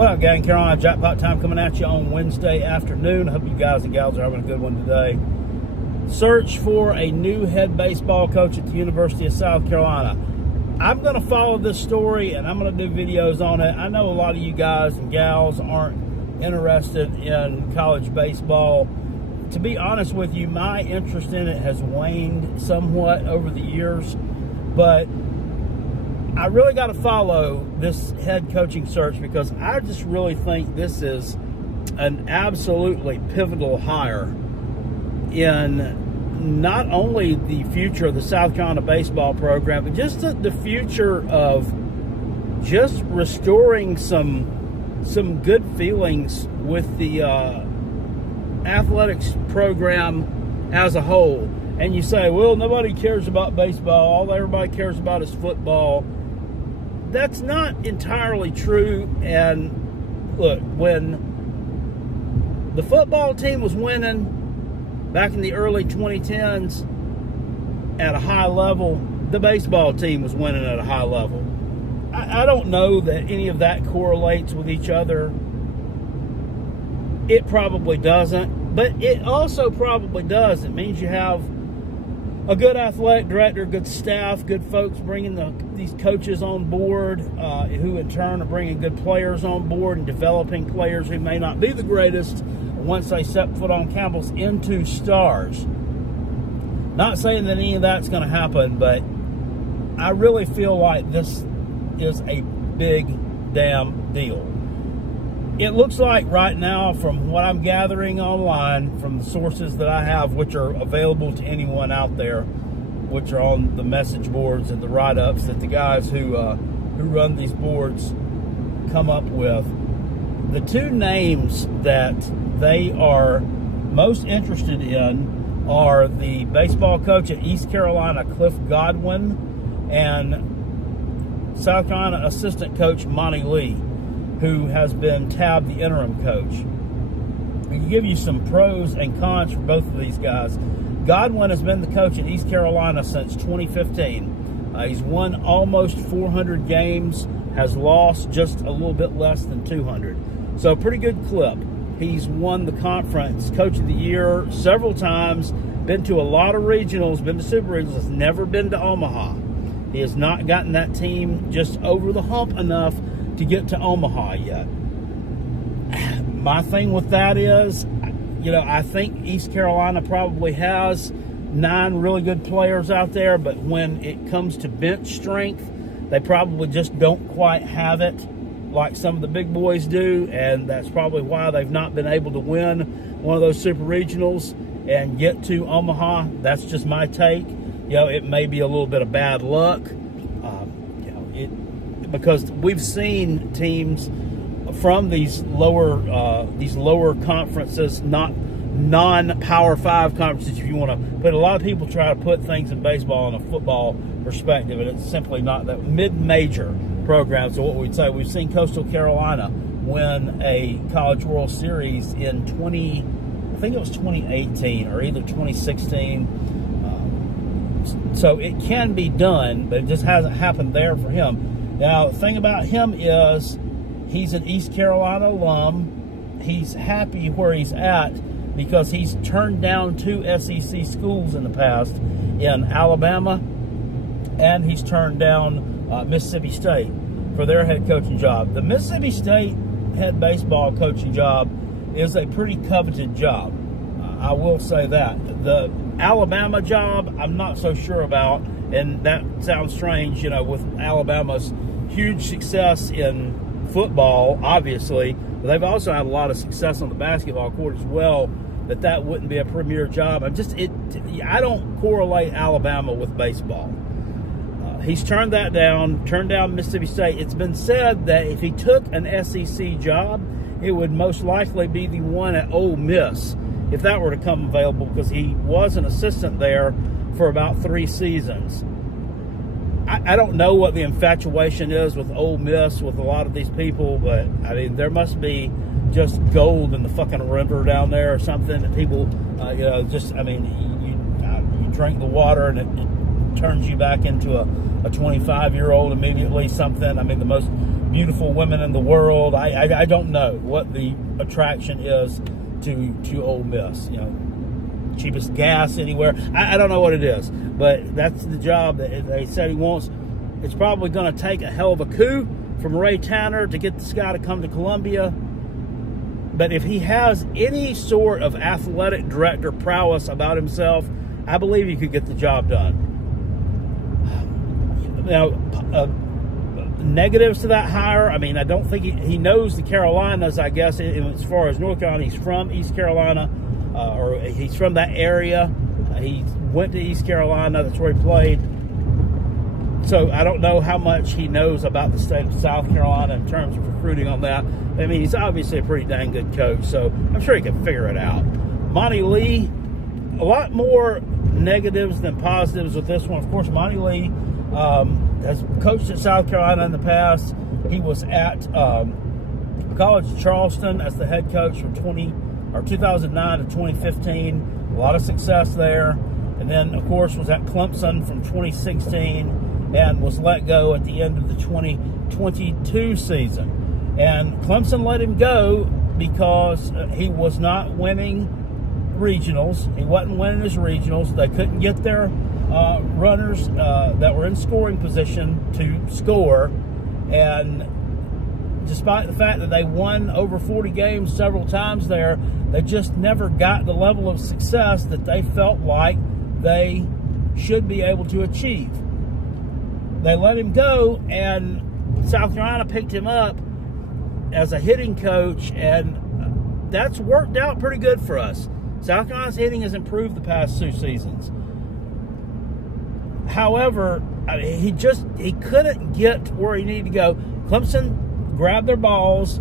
What up, gang? Carolina Jackpot Time coming at you on Wednesday afternoon. I hope you guys and gals are having a good one today. Search for a new head baseball coach at the University of South Carolina. I'm going to follow this story and I'm going to do videos on it. I know a lot of you guys and gals aren't interested in college baseball. To be honest with you, my interest in it has waned somewhat over the years, but I really got to follow this head coaching search because I just really think this is an absolutely pivotal hire in not only the future of the South Carolina baseball program, but just the future of just restoring some good feelings with the athletics program as a whole. And you say, well, nobody cares about baseball. All everybody cares about is football. That's not entirely true. And look, when the football team was winning back in the early 2010s at a high level, the baseball team was winning at a high level. I don't know that any of that correlates with each other. It probably doesn't, but it also probably does. It means you have a good athletic director, good staff, good folks bringing these coaches on board, who in turn are bringing good players on board and developing players who may not be the greatest once they step foot on campus into stars. Not saying that any of that's going to happen, but I really feel like this is a big damn deal. It looks like right now, from what I'm gathering online, from the sources that I have, which are available to anyone out there, which are on the message boards and the write-ups that the guys who run these boards come up with, the two names that they are most interested in are the baseball coach at East Carolina, Cliff Godwin, and South Carolina assistant coach Monty Lee, who has been tabbed the interim coach. I can give you some pros and cons for both of these guys. Godwin has been the coach at East Carolina since 2015. He's won almost 400 games, has lost just a little bit less than 200. So pretty good clip. He's won the conference Coach of the Year several times, been to a lot of regionals, been to super regionals, has never been to Omaha. He has not gotten that team just over the hump enough to get to Omaha yet. My thing with that is, I think East Carolina probably has 9 really good players out there, but when it comes to bench strength, they probably just don't quite have it like some of the big boys do, and that's probably why they've not been able to win one of those super regionals and get to Omaha. That's just my take. It may be a little bit of bad luck. Because we've seen teams from these lower conferences, not non-Power 5 conferences, if you want to. But a lot of people try to put things in baseball in a football perspective, and it's simply not that. Mid-major programs are what we'd say. We've seen Coastal Carolina win a College World Series in 2018 or either 2016. So it can be done, but it just hasn't happened there for him. Now, the thing about him is he's an East Carolina alum. He's happy where he's at because he's turned down 2 SEC schools in the past, in Alabama, and he's turned down Mississippi State for their head coaching job. The Mississippi State head baseball coaching job is a pretty coveted job. I will say that. The Alabama job, I'm not so sure about, and that sounds strange, with Alabama's huge success in football, obviously, but they've also had a lot of success on the basketball court as well, that wouldn't be a premier job. I don't correlate Alabama with baseball. He's turned down Mississippi State. It's been said that if he took an SEC job, it would most likely be the one at Ole Miss, if that were to come available, because he was an assistant there for about 3 seasons. I don't know what the infatuation is with Ole Miss with a lot of these people, but there must be just gold in the fucking river down there or something that people, you drink the water and it turns you back into a 25-year-old immediately, something. The most beautiful women in the world. I don't know what the attraction is to Ole Miss. You know, cheapest gas anywhere. I don't know what it is, but that's the job that they said he wants. It's probably going to take a hell of a coup from Ray Tanner to get this guy to come to Columbia. But if he has any sort of athletic director prowess about himself, I believe he could get the job done. Now, negatives to that hire, I mean, I don't think he knows the Carolinas, I guess, as far as North Carolina. He's from East Carolina, or he's from that area. He went to East Carolina. That's where he played. So I don't know how much he knows about the state of South Carolina in terms of recruiting on that. I mean, he's obviously a pretty dang good coach, so I'm sure he can figure it out. Monty Lee, a lot more negatives than positives with this one. Of course, Monty Lee has coached at South Carolina in the past. He was at College of Charleston as the head coach from 2009 to 2015. A lot of success there. And then, of course, was at Clemson from 2016 and was let go at the end of the 2022 season. And Clemson let him go because he was not winning regionals. He wasn't winning his regionals. They couldn't get their runners that were in scoring position to score. And despite the fact that they won over 40 games several times there, they just never got the level of success that they felt like they should be able to achieve. They let him go, and South Carolina picked him up as a hitting coach, and that's worked out pretty good for us. South Carolina's hitting has improved the past 2 seasons. However, I mean, he couldn't get where he needed to go. Clemson grabbed their balls,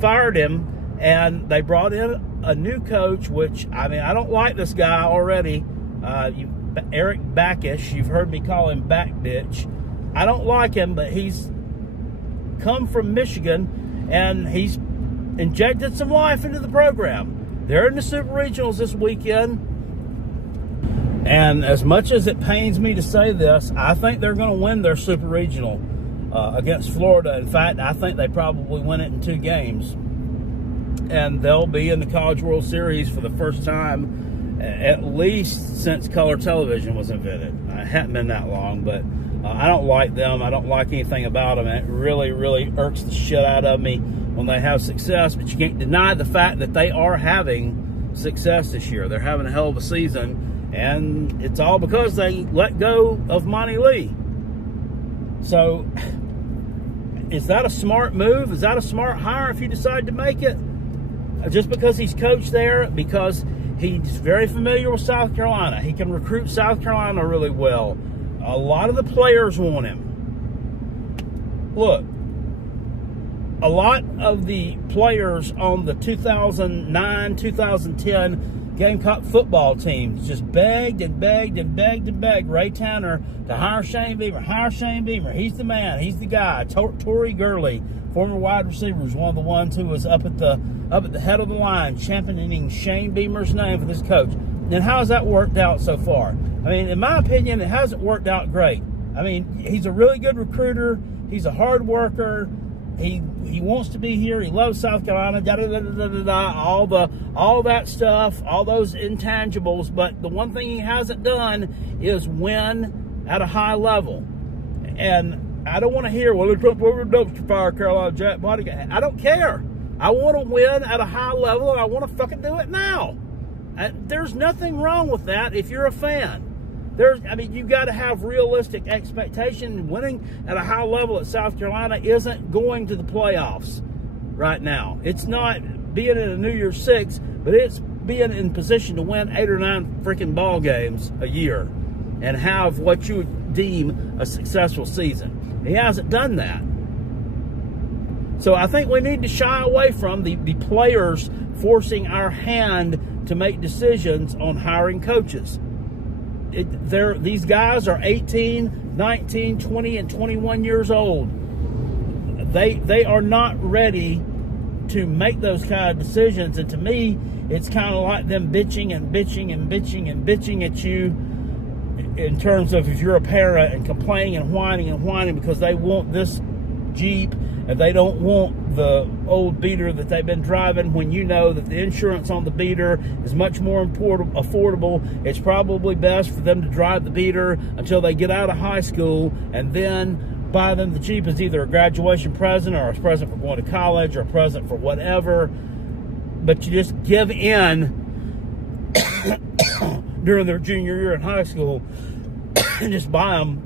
fired him, and they brought in a new coach, which, I mean, I don't like this guy already. Eric Backish, you've heard me call him Back Bitch. I don't like him, but he's come from Michigan, and he's injected some life into the program. They're in the Super Regionals this weekend, and as much as it pains me to say this, I think they're going to win their Super Regional against Florida. In fact, I think they probably win it in 2 games, and they'll be in the College World Series for the first time at least since color television was invented. It hadn't been that long, but I don't like them. I don't like anything about them. It really, really irks the shit out of me when they have success, but you can't deny the fact that they are having success this year. They're having a hell of a season, and it's all because they let go of Monty Lee. So, is that a smart move? Is that a smart hire if you decide to make it? Just because he's coached there, because he's very familiar with South Carolina. He can recruit South Carolina really well. A lot of the players want him. Look, a lot of the players on the 2009, 2010 Gamecock football teams just begged and begged and begged and begged Ray Tanner to hire Shane Beamer. Hire Shane Beamer. He's the man. He's the guy. Torrey Gurley, former wide receiver, is one of the ones who was up at the head of the line championing Shane Beamer's name for this coach. And how has that worked out so far? I mean, in my opinion, it hasn't worked out great. I mean, he's a really good recruiter. He's a hard worker. He wants to be here. He loves South Carolina. All that stuff, all those intangibles. But the one thing he hasn't done is win at a high level. And I don't want to hear, well, they're over dumpster fire, Carolina Jack Body. I don't care. I want to win at a high level, and I want to fucking do it now. There's nothing wrong with that if you're a fan. You've got to have realistic expectation. Winning at a high level at South Carolina isn't going to the playoffs right now. It's not being in a New Year's Six, but it's being in position to win 8 or 9 freaking ball games a year and have what you would deem a successful season. He hasn't done that. So I think we need to shy away from the players forcing our hand to make decisions on hiring coaches. These guys are 18, 19, 20, and 21 years old. They are not ready to make those kind of decisions. And to me, it's kind of like them bitching and bitching and bitching and bitching at you in terms of if you're a parent and complaining and whining because they want this Jeep and they don't want the old beater that they've been driving, when you know that the insurance on the beater is much more affordable. It's probably best for them to drive the beater until they get out of high school, and then buy them the Jeep as either a graduation present or a present for going to college or a present for whatever. But you just give in during their junior year in high school and just buy them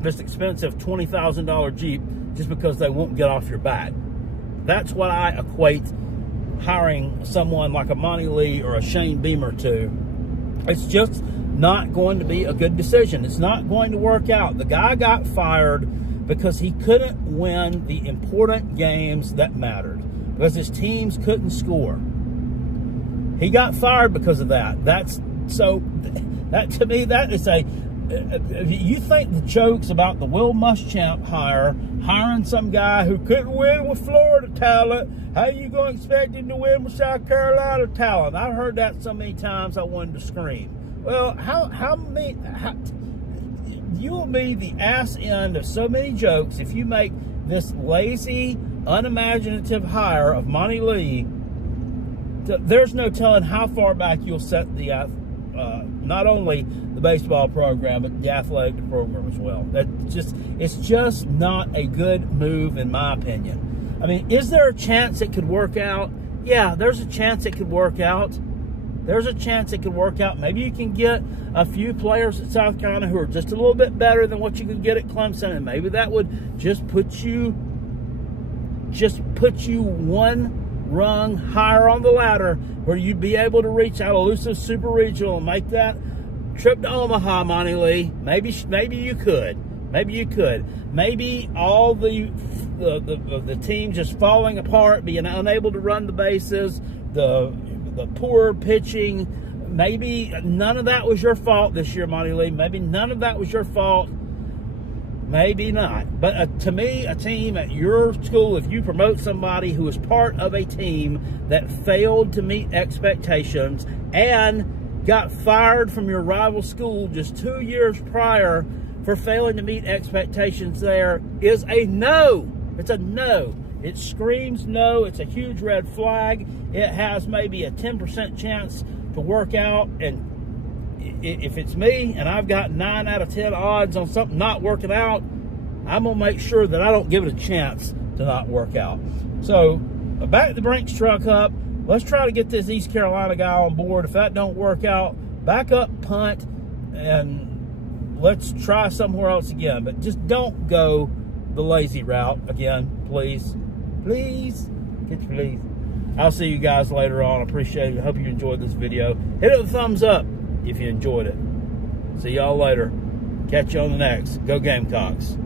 this expensive $20,000 Jeep just because they won't get off your back. That's what I equate hiring someone like a Monty Lee or a Shane Beamer to. It's just not going to be a good decision. It's not going to work out. The guy got fired because he couldn't win the important games that mattered, because his teams couldn't score. He got fired because of that. That to me, that is a, you think the jokes about the Will Muschamp hiring some guy who couldn't win with Florida talent, how you going to expect him to win with South Carolina talent? I've heard that so many times I wanted to scream. Well, you will be the ass end of so many jokes if you make this lazy, unimaginative hire of Monty Lee. There's no telling how far back you'll set the not only the baseball program, but the athletic program as well. It's just not a good move, in my opinion. I mean, is there a chance it could work out? Yeah, there's a chance it could work out. There's a chance it could work out. Maybe you can get a few players at South Carolina who are just a little bit better than what you could get at Clemson, and maybe that would just put you one rung higher on the ladder, where you'd be able to reach out elusive super regional and make that trip to Omaha, Monty Lee. Maybe you could. Maybe you could. Maybe all the team just falling apart, being unable to run the bases, the poor pitching. Maybe none of that was your fault this year, Monty Lee. Maybe none of that was your fault. Maybe not. But to me, a team at your school, if you promote somebody who is part of a team that failed to meet expectations and got fired from your rival school just 2 years prior for failing to meet expectations, there is a no. It's a no. It screams no. It's a huge red flag. It has maybe a 10% chance to work out, and if it's me and I've got 9 out of 10 odds on something not working out, I'm going to make sure that I don't give it a chance to not work out. So, back the Brinks truck up. Let's try to get this East Carolina guy on board. If that don't work out, back up, punt, and let's try somewhere else again. But just don't go the lazy route again, please. Please. Please. I'll see you guys later on. I appreciate it. I hope you enjoyed this video. Hit it with a thumbs up if you enjoyed it. See y'all later. Catch you on the next. Go Gamecocks.